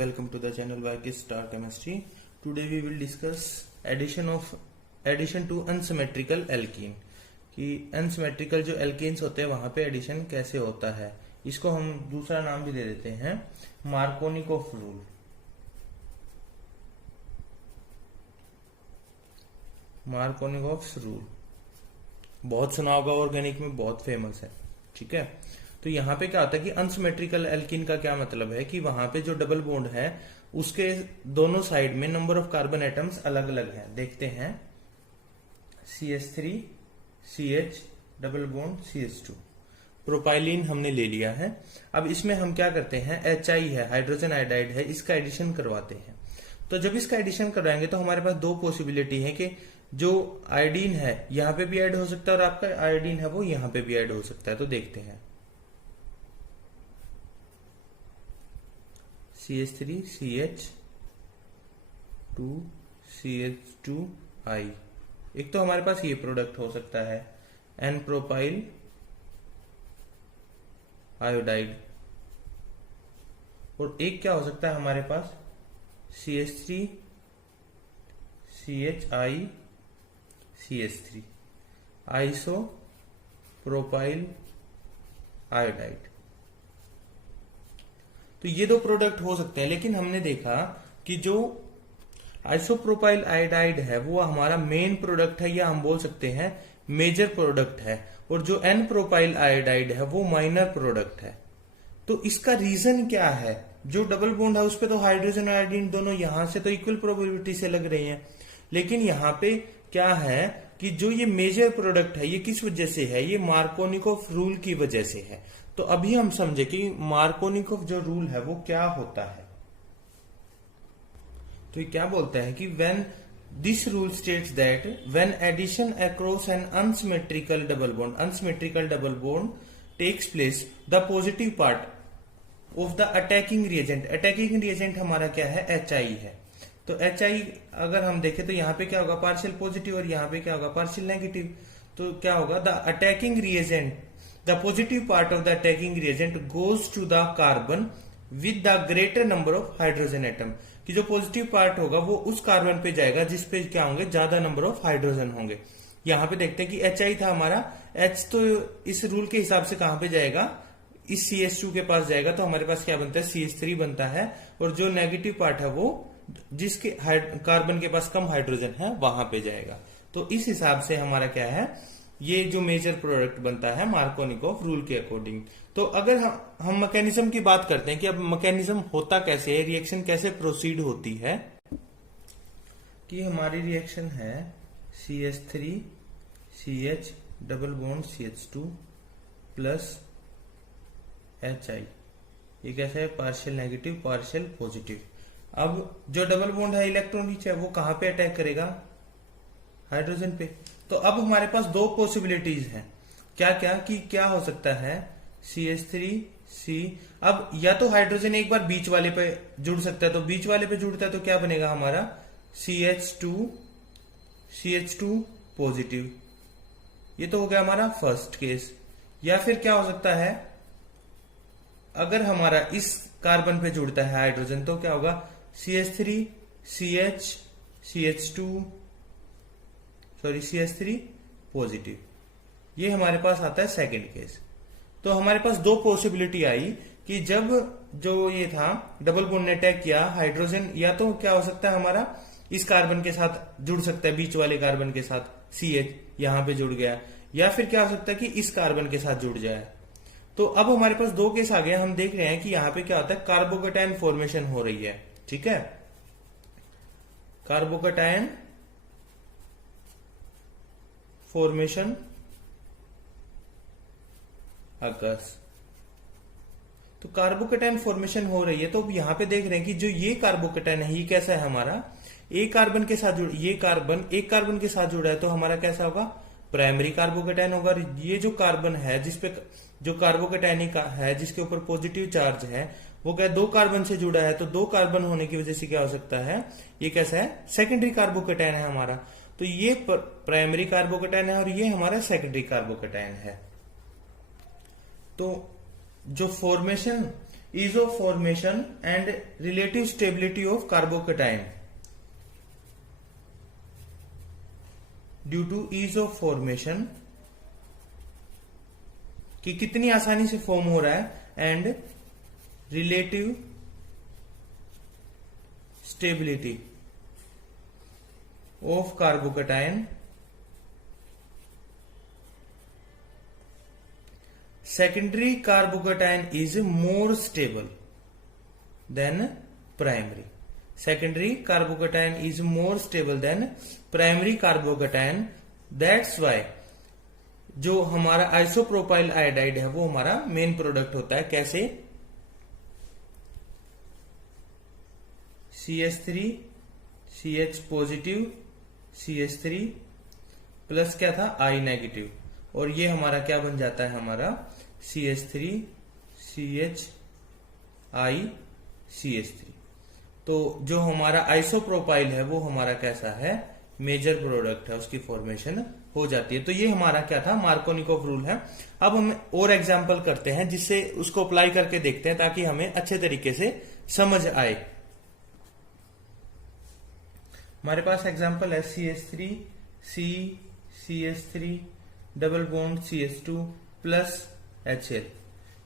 welcome to the channel YK Star Chemistry. Today we will discuss addition to unsymmetrical alkene कि unsymmetrical जो alkenes होते हैं वहां पे addition कैसे होता है. इसको हम दूसरा नाम भी दे देते हैं मार्कोनिकोफ रूल. मार्कोनिकोफ रूल बहुत सुना होगा, ऑर्गेनिक में बहुत फेमस है. ठीक है, तो यहाँ पे क्या होता है कि अनसिमेट्रिकल एल्कीन का क्या मतलब है कि वहां पे जो डबल बॉन्ड है उसके दोनों साइड में नंबर ऑफ कार्बन एटम्स अलग अलग है. देखते हैं CH3 CH double bond CH2. Propylene हमने ले लिया है. अब इसमें हम क्या करते हैं, HI है, हाइड्रोजन आयोडाइड है, इसका एडिशन करवाते हैं. तो जब इसका एडिशन करवाएंगे तो हमारे पास दो पॉसिबिलिटी है कि जो आयोडीन है यहां पे भी ऐड हो सकता है और आपका आयोडीन है वो यहां पे भी ऐड हो सकता है. तो देखते हैं CH3 CH2 CH2I. एक तो हमारे पास ये प्रोडक्ट हो सकता है N प्रोपाइल आयोडाइड, और एक क्या हो सकता है हमारे पास CH3 CHI CH3 iso propyl iodide. तो ये दो प्रोडक्ट हो सकते हैं, लेकिन हमने देखा कि जो आइसोप्रोपाइल आयोडाइड है वो हमारा मेन प्रोडक्ट है, या हम बोल सकते हैं मेजर प्रोडक्ट है, और जो एन प्रोपाइल आयोडाइड है वो माइनर प्रोडक्ट है. तो इसका रीजन क्या है, जो डबल बॉन्ड है उस पे तो हाइड्रोजन आयोडीन दोनों यहां से तो इक्वल प्रोबेबिलिटी से लग रही हैं, लेकिन यहां पे क्या है कि जो ये मेजर प्रोडक्ट है ये किस वजह से है, ये मार्कोनिकोफ रूल की वजह से है. तो अभी हम समझे कि मार्कोनिकोफ जो रूल है वो क्या होता है. तो ये क्या बोलता है कि when this rule states that when addition across an unsymmetrical double bond takes place the positive part of the attacking reagent हमारा क्या है, HI है. तो HI अगर हम देखें तो यहाँ पे क्या होगा, पार्शियल पॉजिटिव, और यहाँ पे क्या होगा, पार्शियल नेगेटिव. तो क्या होगा, the attacking reagent, the positive part of the attacking reagent goes to the carbon with the greater number of hydrogen atom. कि जो पॉजिटिव पार्ट होगा वो उस कार्बन पे जाएगा जिसपे क्या होंगे, ज्यादा नंबर ऑफ हाइड्रोजन होंगे. यहाँ पे देखते हैं कि HI था हमारा, H तो इस रूल के हिसाब से कहां पे जाएगा, इस CH2 के पास जाएगा. तो हमारे पास क्या बनता है, CH3 बनता है, और जो नेगेटिव पार्ट है वो जिसके कार्बन के पास कम हाइड्रोजन है वहां पे जाएगा. तो इस हिसाब से हमारा क्या है, ये जो मेजर प्रोडक्ट बनता है मार्कोनिकोफ रूल के अकॉर्डिंग. तो अगर हम मैकेनिज्म की बात करते हैं कि अब मैकेनिज्म होता कैसे है, रिएक्शन कैसे प्रोसीड होती है, कि हमारी रिएक्शन है CH3 CH double bond CH2 plus HI. ये कैसे है, पार्शियल नेगेटिव पार्शियल पॉजिटिव. अब जो डबल बॉन्ड है इलेक्ट्रॉन रिच है वो कहां पे अटैक करेगा, हाइड्रोजन पे. तो अब हमारे पास दो पॉसिबिलिटीज हैं, क्या क्या कि क्या हो सकता है, CH3 C. अब या तो हाइड्रोजन एक बार बीच वाले पे जुड़ सकता है, तो बीच वाले पे जुड़ता है तो क्या बनेगा हमारा CH2 पॉजिटिव. ये तो हो गया हमारा फर्स्ट केस. या फिर क्या हो सकता है, अगर हमारा इस कार्बन पे जुड़ता है हाइड्रोजन तो क्या होगा, CH3 CH3 पॉजिटिव. ये हमारे पास आता है सेकंड केस. तो हमारे पास दो पॉसिबिलिटी आई कि जब जो ये था डबल बॉन्ड ने अटैक किया हाइड्रोजन, या तो क्या हो सकता है हमारा इस कार्बन के साथ जुड़ सकता है, बीच वाले कार्बन के साथ CH यहां पे जुड़ गया, या फिर क्या हो सकता है कि इस कार्बन के साथ जुड़ जाए. तो अब हमारे पास दो केस आ गए. हम देख रहे हैं कि यहां पे क्या होता है, कार्बोकेटायन फॉर्मेशन हो रही है. ठीक है, कार्बोकेटायन फॉर्मेशन अकर्स. तो कार्बोकेटायन फॉर्मेशन हो रही है. तो अब यहां पे देख रहे हैं कि जो ये कार्बोकेटायन है ये कैसा है हमारा, एक कार्बन के साथ जुड़, ये कार्बन एक कार्बन के साथ जुड़ा है तो हमारा कैसा होगा, प्राइमरी कार्बोकेटायन होगा. ये जो कार्बन है जिसपे जो कार्बोकेटायनिक है जिसके ऊपर पॉजिटिव चार्ज है वो क्या दो कार्बन से जुड़ा है, तो दो कार्बन होने की वजह से क्या हो सकता है, ये कैसा है, सेकेंडरी कार्बोकेटायन है हमारा. तो ये प्राइमरी कार्बोकेटायन है और ये हमारा सेकेंडरी कार्बोकेटायन है. तो जो formation ease of formation and relative stability of carbocation. Due to ease of formation, कि कितनी आसानी से फॉर्म हो रहा है, and relative stability of carbocation, secondary carbocation is more stable than primary. Secondary carbocation is more stable than primary carbocation. That's why जो हमारा isopropyl iodide है वो हमारा मेन प्रोडक्ट होता है. कैसे? CH3 CH positive CH3 plus क्या था, I नेगेटिव, और ये हमारा क्या बन जाता है, हमारा CH3 CH I CH3. तो जो हमारा आइसोप्रोपाइल है वो हमारा कैसा है, मेजर प्रोडक्ट है, उसकी फॉर्मेशन हो जाती है. तो ये हमारा क्या था, मार्कोनिकोव रूल है. अब हम और एग्जांपल करते हैं जिससे उसको अप्लाई करके देखते हैं ताकि हमें अच्छे तरीके से समझ आए. हमारे पास एग्जांपल है CH3 C CH3 double bond CH2 plus HL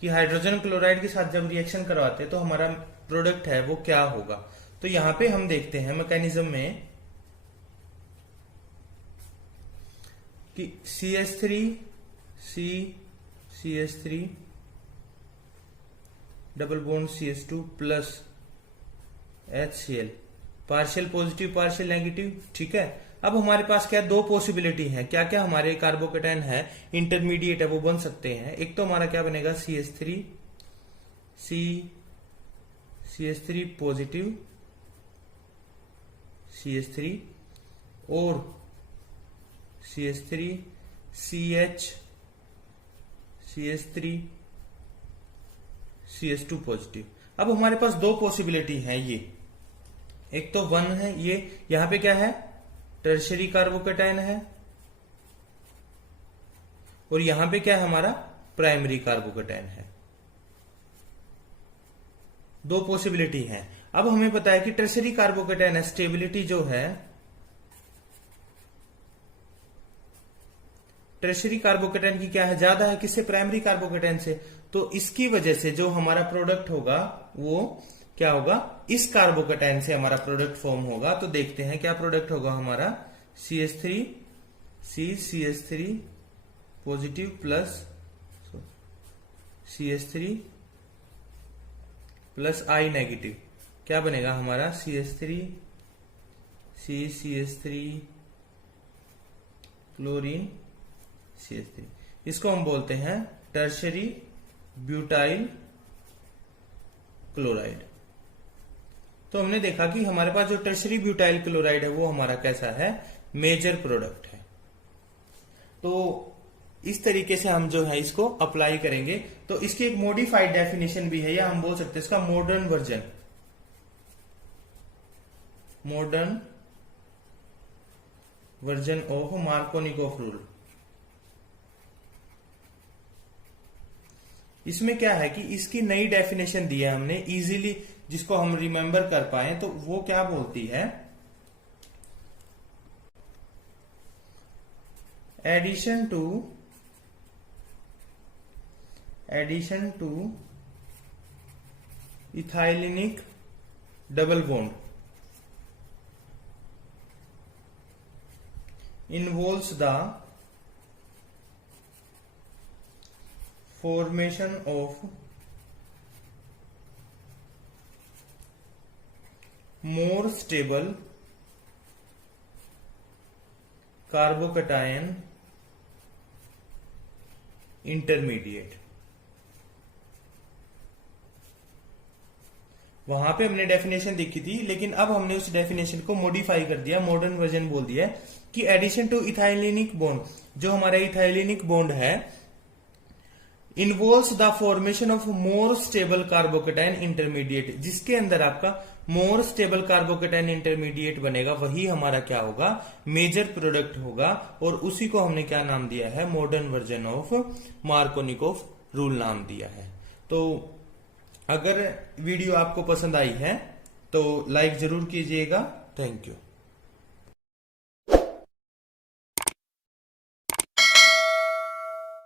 कि हाइड्रोजन क्लोराइड के साथ जब रिएक्शन करवाते हैं तो हमारा प्रोडक्ट है वो क्या होगा. तो यहां पे हम देखते हैं मैकेनिज्म में कि CH3 C CH3 double bond CH2 plus HCl, partial positive partial negative. ठीक है. अब हमारे पास क्या दो पॉसिबिलिटी है, क्या क्या हमारे कार्बोकेटाइन है इंटरमीडिएट है वो बन सकते हैं. एक तो हमारा क्या बनेगा, CH3 C CH3 positive CH3 और CH3 CH CH3 CH2 positive. अब हमारे पास दो पॉसिबिलिटी है. ये एक तो 1 है, ये यहां पे क्या है, टर्शरी कार्बोकेटाइन है, और यहां पे क्या है, हमारा प्राइमरी कार्बोकेटाइन है. दो पॉसिबिलिटी है. अब हमें पता है कि टर्शरी कार्बोकेटाइन है, स्टेबिलिटी जो है टर्शरी कार्बोकेटाइन की क्या है, ज्यादा है किससे, प्राइमरी कार्बोकेटाइन से. तो इसकी वजह से जो हमारा प्रोडक्ट होगा वो क्या होगा, इस कार्बोकेटाइन से हमारा प्रोडक्ट फॉर्म होगा. तो देखते हैं क्या प्रोडक्ट होगा हमारा, CH3 C CH3 positive plus CH3 plus I negative. क्या बनेगा हमारा, CH3 C CH3 chlorine CH3. इसको हम बोलते हैं टर्शरी ब्यूटाइल क्लोराइड. तो हमने देखा कि हमारे पास जो टर्शरी ब्यूटाइल क्लोराइड है वो हमारा कैसा है, मेजर प्रोडक्ट है. तो इस तरीके से हम जो है इसको अप्लाई करेंगे. तो इसकी एक मॉडिफाइड डेफिनेशन भी है, या हम बोल सकते हैं इसका modern version of Markovnikov rule. इसमें क्या है कि इसकी नई डेफिनेशन दी है हमने इजीली, जिसको हम रिमेंबर कर पाए. तो वो क्या बोलती है, addition to ethylenic double bond involves the formation of more stable carbocation intermediate. वहां पे हमने डेफिनेशन देखी थी, लेकिन अब हमने उस डेफिनेशन को मॉडिफाई कर दिया, मॉडर्न वर्जन बोल दिया कि एडिशन टू इथाइलिनिक बॉन्ड, जो हमारा इथाइलिनिक बॉन्ड है, involves the formation of more stable carbocation intermediate. जिसके अंदर आपका मोर स्टेबल कार्बोकेटाइन इंटरमीडिएट बनेगा, वही हमारा क्या होगा, मेजर प्रोडक्ट होगा. और उसी को हमने क्या नाम दिया है, modern version of Markovnikov rule नाम दिया है. तो अगर वीडियो आपको पसंद आई है तो लाइक जरूर कीजिएगा। Thank you.